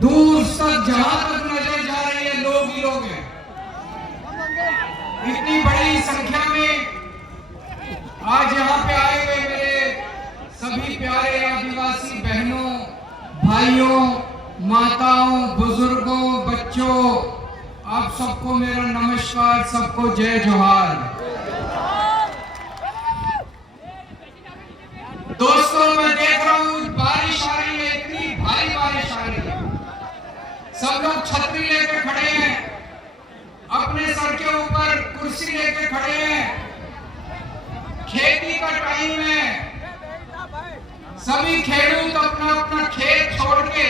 दूर तक जहां तक नजर जा रही है लोग ही लोग हैं। इतनी बड़ी संख्या में आज यहाँ पे आए हुए मेरे सभी प्यारे आदिवासी बहनों, भाइयों, माताओं, बुजुर्गों, बच्चों, आप सबको मेरा नमस्कार, सबको जय जोहार। दोस्तों, मैं देख रहा हूं बारिश आ रही है, इतनी भारी बारिश आ रही है। सब लोग छतरी लेके खड़े हैं, अपने सर के ऊपर कुर्सी लेके खड़े हैं। खेती का टाइम है, सभी खेडूत अपना अपना खेत छोड़ के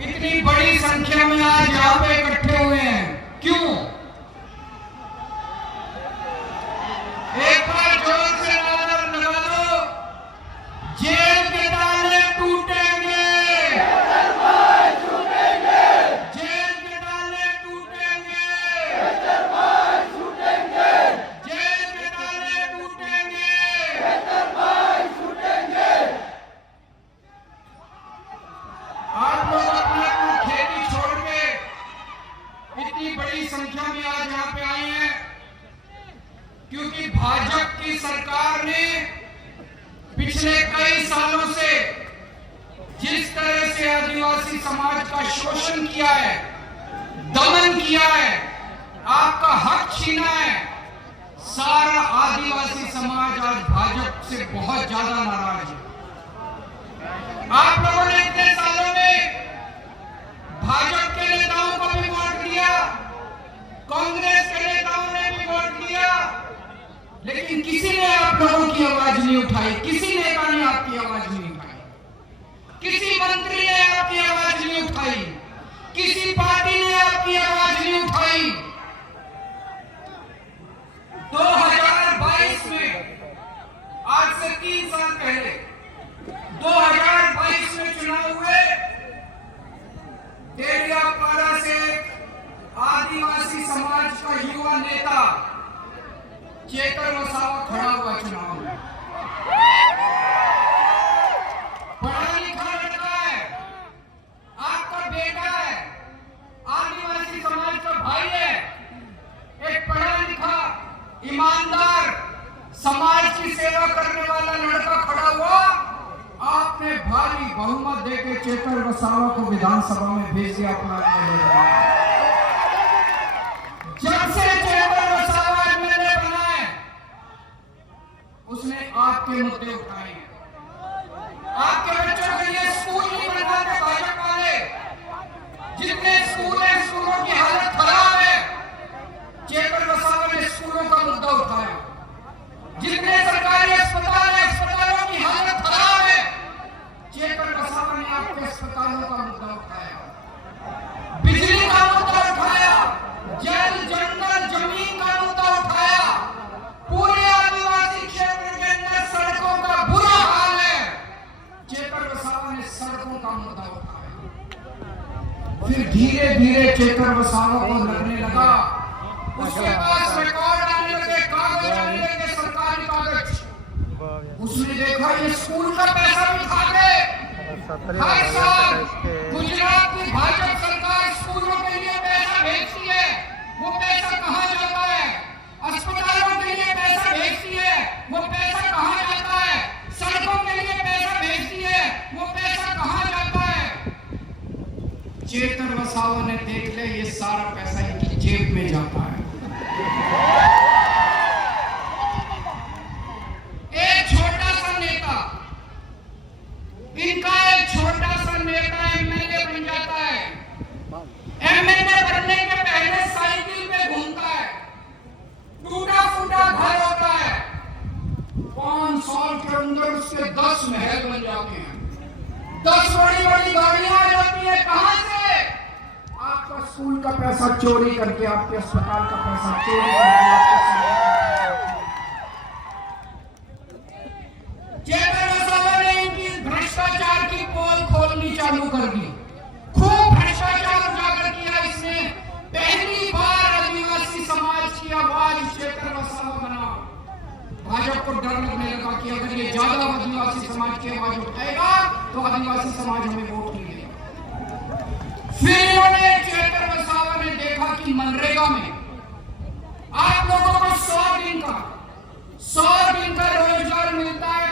इतनी बड़ी संख्या में आज यहाँ पे इकट्ठे हुए हैं। क्यों? एक बार जोर से नारा लगा दो, जेल के ताले टूटेंगे, जेल के ताले टूटेंगे, जेल के ताले टूटेंगे। आप लोग अपनी अपनी खेती छोड़ के इतनी बड़ी संख्या में आज यहाँ पे आए हैं क्योंकि भाजपा की सरकार ने पिछले कई सालों से जिस तरह से आदिवासी समाज का शोषण किया है, दमन किया है, आपका हक छीना है, सारा आदिवासी समाज आज भाजपा से बहुत ज्यादा नाराज है। आप लोगों ने इतने सालों में भाजपा के नेताओं को भी वोट दिया, कांग्रेस के नेताओं ने भी वोट दिया, लेकिन किसी ने आप लोगों की आवाज नहीं उठाई, किसी नेता ने आपकी आवाज नहीं उठाई, किसी मंत्री ने आपकी आवाज नहीं उठाई, किसी पार्टी ने आपकी आवाज नहीं उठाई। 2022 में, आज से 3 साल पहले 2022 में चुनाव हुए, डेरियापाड़ा से आदिवासी समाज का युवा नेता चेतर वसावा खड़ा हुआ चुनाव में। पढ़ा लिखा लड़का है, आपका बेटा है, आदिवासी समाज का भाई है, एक पढ़ा लिखा, ईमानदार, समाज की सेवा करने वाला लड़का खड़ा हुआ। आपने भारी बहुमत देकर चेतर वसावा को विधानसभा में भेज दिया अपना एमएलए। जब से चेतर वसावा एमएलए बना है, उसने आपके मुद्दे उठाए हैं। आपके बच्चों के लिए स्कूल नहीं बनवाते भाजपा वाले, जितने स्कूल हैं स्कूलों की हालत खराब है, चेतर वसावा ने स्कूलों का मुद्दा उठाया। जितने सरकारी अस्पताल है, अस्पतालों की हालत खराब है, चेतर वसावा ने आपके अस्पतालों का मुद्दा उठाया। बिजली का मुद्दा उठाया, जल जंगल जमीन का मुद्दा उठाया। पूरे आदिवासी क्षेत्र के अंदर सड़कों का बुरा हाल है, चेतर वसावा ने सड़कों का मुद्दा उठाया। फिर धीरे धीरे चेतर वसावा को लगने लगा, उसके पास रिकॉर्ड आने लगे, कागज आने लगे, सरकारी कागज। उसने देखा ये स्कूल का पैसा भी खा गए। हर साल गुजरात की भाजपा सरकार स्कूलों के लिए पैसा भेजती है, वो पैसा कहाँ जाता है? अस्पतालों के लिए पैसा भेजती है, वो पैसा कहाँ जाता है? सड़कों के लिए पैसा भेजती है, वो पैसा कहाँ जाता है? चेतर वसावा ने देख लिया ये सारा पैसा इनकी जेब में जाता है। एक छोटा सा नेता, इनका एक छोटा सा नेता एमएलए बन जाता है। एमएलए बनने के पहले साइकिल पे घूमता है, टूटा फूटा घर होता है, 5 साल के अंदर उसके 10 महल बन जाते हैं, 10 बड़ी बड़ी गाड़ियां आ जाती है। कहां से? आपका स्कूल का पैसा चोरी करके, आपके अस्पताल का पैसा चोरी करके। चेतर वसावा ने इनकी भ्रष्टाचार की पोल खोलनी चालू कर दी, खूब भ्रष्टाचार उजागर किया इसने। पहली बार आदिवासी समाज की आवाज चेतर वसावा बना। भाजपा को डर लगने लगा कि अगर ये ज्यादा आदिवासी समाज की आवाज उठाएगा तो आदिवासी समाज हमें वोट नहीं देगा। कि मनरेगा में आप लोगों को 100 दिन का रोजगार मिलता है,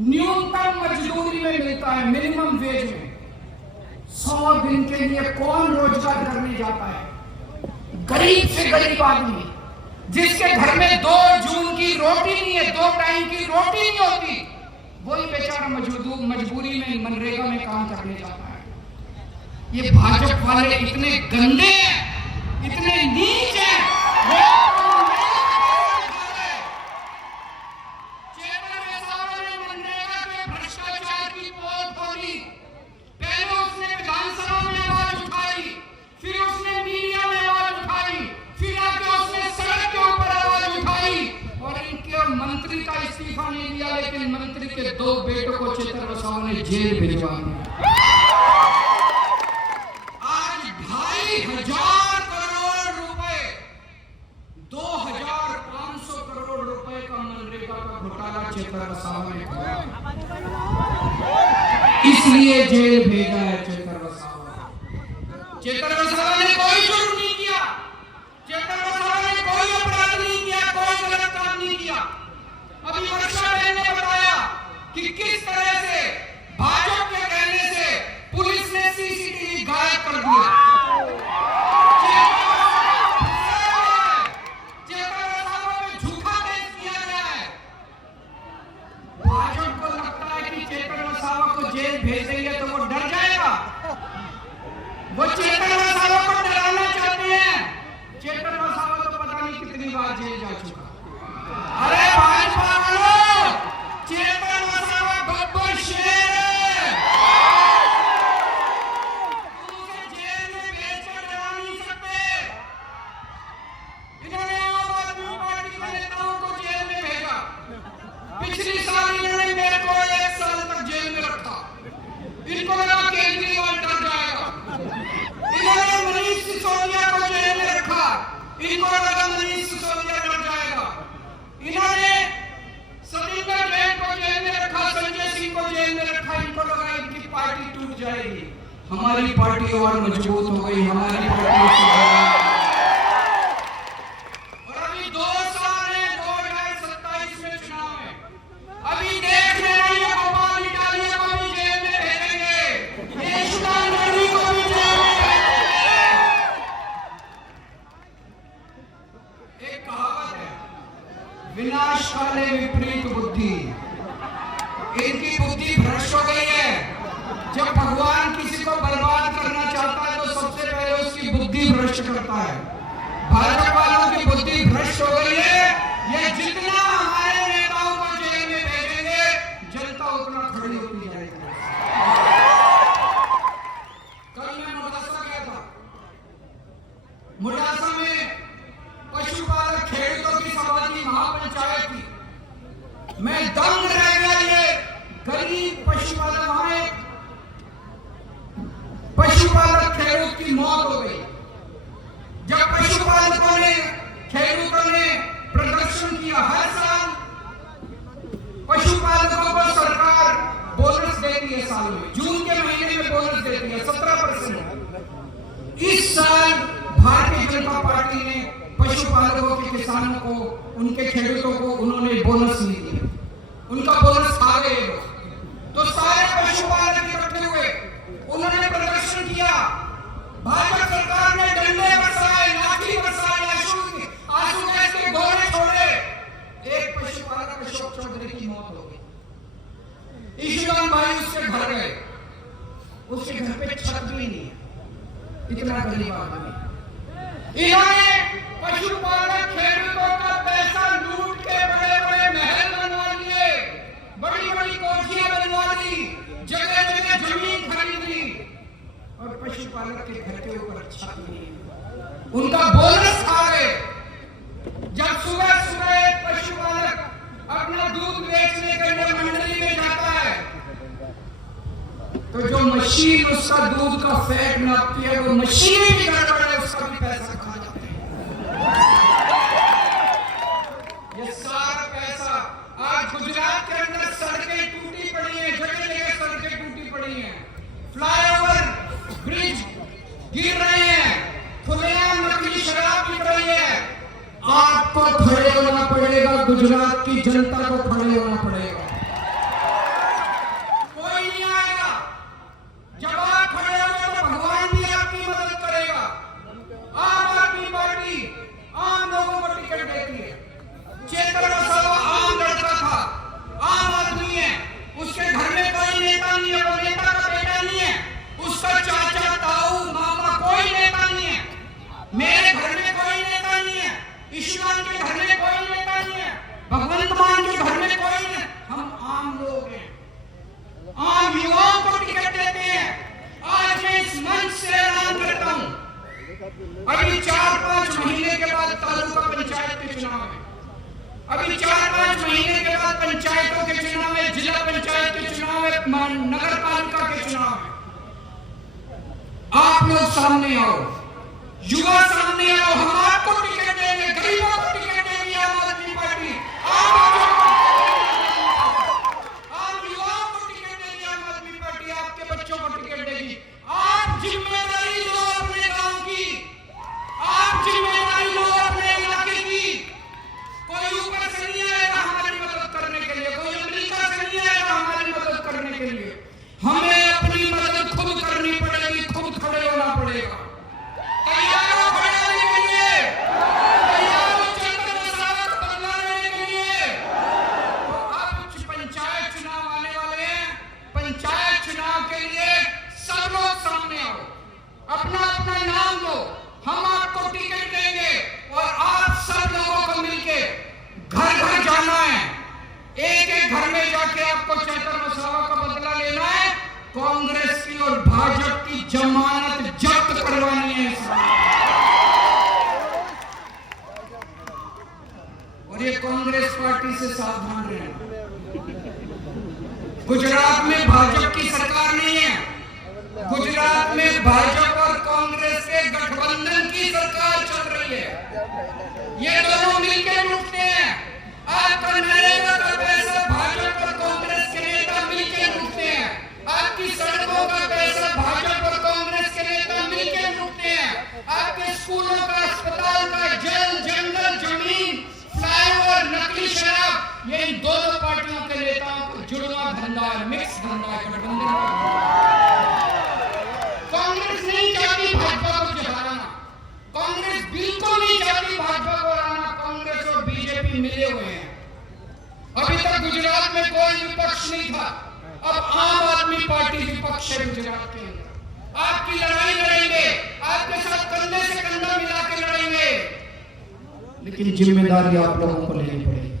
न्यूनतम मजदूरी में मिलता है, मिनिमम वेज में। 100 दिन के लिए कौन रोजगार करने जाता है? गरीब से गरीब आदमी जिसके घर में 2 जून की रोटी नहीं है, 2 टाइम की रोटी नहीं होती, वही बेचारा मजबूरी में मनरेगा में काम करने जाता है। ये भाजपा वाले इतने गंदे हैं, इतने नीच हैं। चेतन वसावा ने मनरेगा के भ्रष्टाचार की पोल खोली। पहले उसने विधानसभा में आवाज उठाई, फिर उसने मीडिया में आवाज उठाई, फिर आके उसने सड़क के ऊपर आवाज उठाई और इनके मंत्री का इस्तीफा नहीं दिया, लेकिन मंत्री के 2 बेटों को चेतन वसावा ने जेल भिजवा दिया। आज 2,500 करोड़ रुपए, 2,500 करोड़ रुपए का मनरेगा का घोटाला चेतन वसावा ने किया, इसलिए जेल भेजा है चेतन वसावा। चेतन वसावा ने कोई जुर्म नहीं किया, चेतन वसावा ने कोई अपराध नहीं किया, कोई गलत काम नहीं किया। अभी वर्षा बहन ने बताया कि किस तरह से भाजपा के कहने से पुलिस ने सीसीटीवी गायब कर दिया। चेतन वसावा पे झूठा केस किया गया है। भाजपा को लगता है कि चेतन वसावा को जेल भेज देंगे तो वो डर जाएगा। वो चेतन वसावा को डराना चाहते हैं। चेतन वसावा तो पता नहीं कितनी बार जेल जा चुका। अरे भाजपा वालों, चेतन वसावा बब्बर शेर है। उसे जेल में भेजकर डरा नहीं सकते। इन्होंने आम आदमी पार्टी के नेताओं को जेल में भेजा। पिछले साल इन्होंने मेरे को 1 साल तक जेल में रखा। इनको लगा केजरीवाल डर जाएगा। इन्होंने मनीष सिसोदिया को जेल में रखा, इनको लगा मनीष सिसोदिया डर जाएगा। इन्होंने सतीन्द्र जैन को जेल में रखा, संजय सिंह को जेल में रखा, इनको लगा इनकी पार्टी टूट जाएगी। हमारी पार्टी और मजबूत हो गई, हमारी पार्टी। और अभी 2 साल है, 2027 में चुनाव है। अभी देख लेना, ये गोपाल इटालिया को भी जेल में भेजेंगे, ये सुदान रेड्डी को भी जेल में भेजेंगे। एक कहावत है, विनाश काले विपरीत बुद्धि। इनकी बुद्धि भ्रष्ट हो गई है। जब भगवान किसी को बर्बाद करना चाहता है तो सबसे पहले उसकी बुद्धि भ्रष्ट करता है। भाजपा वालों की बुद्धि भ्रष्ट हो गई है। ये जितना हमारे नेताओं को जेल में भेजेंगे, जनता उतना खड़ी होती जाएगी। कल मैं मुडासा गया था। मुडासा में पशुपालक खेडूतों की सभा की, महापंचायत की। मैं दंग रह गया। ये गरीब पशुपालक, वहां एक पशुपालक खेडूत की मौत हो गई। जब पशुपालकों ने, खेडूतों ने प्रदर्शन किया, हर साल पशुपालकों को सरकार बोनस देती है, साल में जून के महीने में बोनस देती है 17%। इस साल भारतीय जनता पार्टी ने पशुपालकों के किसानों को, उनके खेडूतों को उन्होंने बोनस नहीं दिया, उनका बोनस खा गए लोग। तो सारे पशुपालक इकट्ठे हुए, उन्होंने प्रदर्शन किया। भाजपा सरकार ने डंडे बरसाए, लाठी बरसाए, आंसू गैस के गोले छोड़े। एक पशुपालक अशोक चौधरी की मौत हो गई। ईशुदान भाई उसके घर गए, उसके घर पे छत भी नहीं है, इतना गरीब आदमी। इन्होंने पशुपालक खेडूतों का पैसा लूट के बड़े बड़े महल बनवा लिए, बड़ी बड़ी कोठियां बनवा ली, जगह जगह जमीन खरीद ली, और पशुपालक के घर के ऊपर छत नहीं। उनका बोनस खा गए। जब सुबह सुबह पशुपालक अपना दूध बेचने के लिए मंडली में जाता है, तो जो मशीन उसका दूध का फैट नापती है, वो मशीन भी गड़बड़ है, उसका भी पैसा खा जाते हैं। ये सारा पैसा आज गुजरात के अंदर सड़कें टूटी पड़ी हैं, जगह जगह सड़कें टूटी पड़ी हैं, फ्लाईओवर, ब्रिज गिर रहे हैं, खुलेआम आपको खड़े होना पड़ेगा, गुजरात की जनता को खड़े होना पड़ेगा। कोई नहीं आएगा। जब आप खड़े होंगे तो भगवान भी आपकी मदद करेगा। आम आदमी पार्टी आम लोगों को टिकट देती है। चेतन वसावा आम लड़का था, आम आदमी है, उसके घर में कोई नेता नहीं है, वो नेता का बेटा नहीं है, उसका चाचा ताऊ मामा कोई नेता नहीं है। मेरे घर में कोई नेता नहीं है, ईश्वर के घर में कोई नेता नहीं है, भगवंत मान के घर में कोई नहीं। हम आम लोग हैं, आम युवाओं को टिकट देते हैं। आज मैं इस मंच से ऐलान करता हूं, अभी 4-5 महीने के बाद तालुका पंचायत के चुनाव है, अभी 4-5 महीने के बाद पंचायतों के चुनाव है, जिला पंचायत के चुनाव है, नगर पालिका के चुनाव है। आप लोग सामने आओ, युवा सामने आओ, हम आपको टिकट देंगे, गरीबों को टिकट देंगे। आम आदमी पार्टी आम युवाओं को टिकट देगी, आम आदमी पार्टी आपके बच्चों को टिकट देगी। आप जिम्मेदारी लो अपने गांव की, आप जिम्मेदारी लो अपने इलाके की। कोई ऊपर से नहीं आएगा हमारी मदद करने के लिए, कोई अमेरिका से नहीं आएगा हमारी मदद करने के लिए। हमें अपनी मदद खुद करनी पड़ेगी, खुद खड़े होना पड़ेगा। तैयार हो खड़े होने के लिए? तैयार हो चेतन वसावा का बदला लेने के लिए? तो अब पंचायत चुनाव आने वाले हैं, पंचायत चुनाव के लिए सब लोग सामने आओ, अपना अपना नाम दो, हम आपको टिकट देंगे और आप सब लोगों को मिलके घर घर जाना है। एक एक घर में जाके आपको चेतन वसावा का बदला लेना है, कांग्रेस की और भाजपा की जमानत जब्त करवानी है। और ये कांग्रेस पार्टी से सावधान रहना, गुजरात में भाजपा की सरकार नहीं है, गुजरात में भाजपा और कांग्रेस के गठबंधन की सरकार चल रही है। ये दोनों मिलकर लूटते हैं। आपका नरेगा का पैसा भाजपा और कांग्रेस के नेता मिलकर लूटते हैं। आपकी सड़कों का पैसा भाजपा और कांग्रेस के नेता मिलकर लूटते हैं। आपके स्कूलों का, अस्पताल का, जल, जंगल, जमीन, फ्लाईओवर, नकली शराब, ये इन दोनों पार्टियों के नेताओं का जुड़वा धंधा है, मिक्स धंधा है, गठबंधन। कांग्रेस नहीं चाहती भाजपा को हराना, कांग्रेस बिल्कुल नहीं चाहती भाजपा को हराना। कांग्रेस और बीजेपी मिले हुए हैं। अभी तक गुजरात में कोई विपक्ष नहीं था, अब आम आदमी पार्टी विपक्ष है गुजरात के अंदर। आपकी लड़ाई लड़ेंगे, आपके साथ कंधे से कंधा मिला के लड़ेंगे, लेकिन जिम्मेदारी आप लोगों को लेनी पड़ेगी,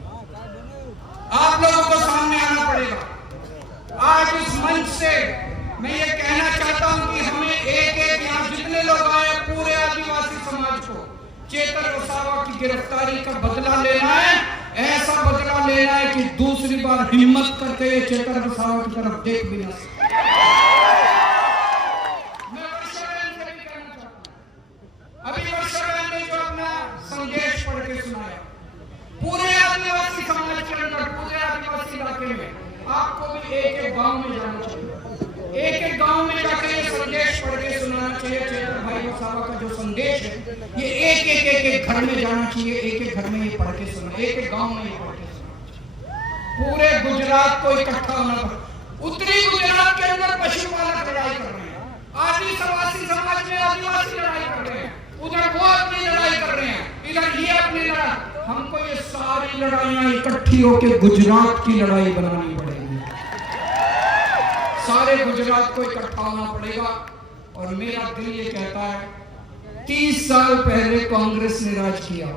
आप लोगों को सामने आना पड़ेगा। आज इस मंच से मैं ये कहना चाहता हूं कि हमें एक एक यहाँ जितने लोग आए पूरे आदिवासी समाज को चेतन वसावा की गिरफ्तारी का बदला लेना है। ऐसा बदला लेना है कि दूसरी बार हिम्मत करके ये चेतन वसावा की तरफ देख भी ना सके। मैं वर्षाबेन से भी कहना चाहता हूं, अभी वर्षाबेन ने जो अपना संदेश पढ़ के सुनाया, पूरे आदिवासी समाज के अंदर, पूरे आदिवासी इलाके में आपको भी एक एक गांव में जाना चाहिए, एक एक गांव में जाकर ये संदेश पढ़ के सुनाना चाहिए। चेतन भाई वसावा का जो संदेश है, ये एक घर में जाना चाहिए, एक एक घर में ये पढ़ के सुना, एक एक गांव में ये पढ़ के सुना। पूरे गुजरात को इकट्ठा होना पड़ा। उत्तरी गुजरात के अंदर पशुपालक लड़ाई कर रहे हैं, आदिवासी समाज में आदिवासी लड़ाई कर रहे हैं, उधर वो अपनी लड़ाई कर रहे हैं, इधर ये अपनी लड़ाई। हमको ये सारी लड़ाइयां इकट्ठी होकर गुजरात की लड़ाई बनानी पड़ेगी। सारे गुजरात को इकट्ठा होना पड़ेगा। और मेरा दिल ये कहता है, 30 साल पहले कांग्रेस ने राज किया,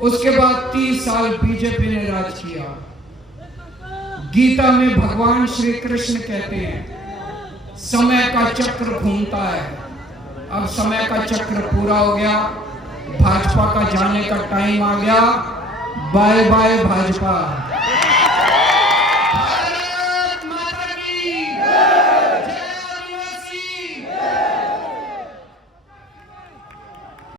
उसके बाद 30 साल बीजेपी ने राज किया। गीता में भगवान श्री कृष्ण कहते हैं, समय का चक्र घूमता है। अब समय का चक्र पूरा हो गया, भाजपा का जाने का टाइम आ गया। Bye bye Bhajpa.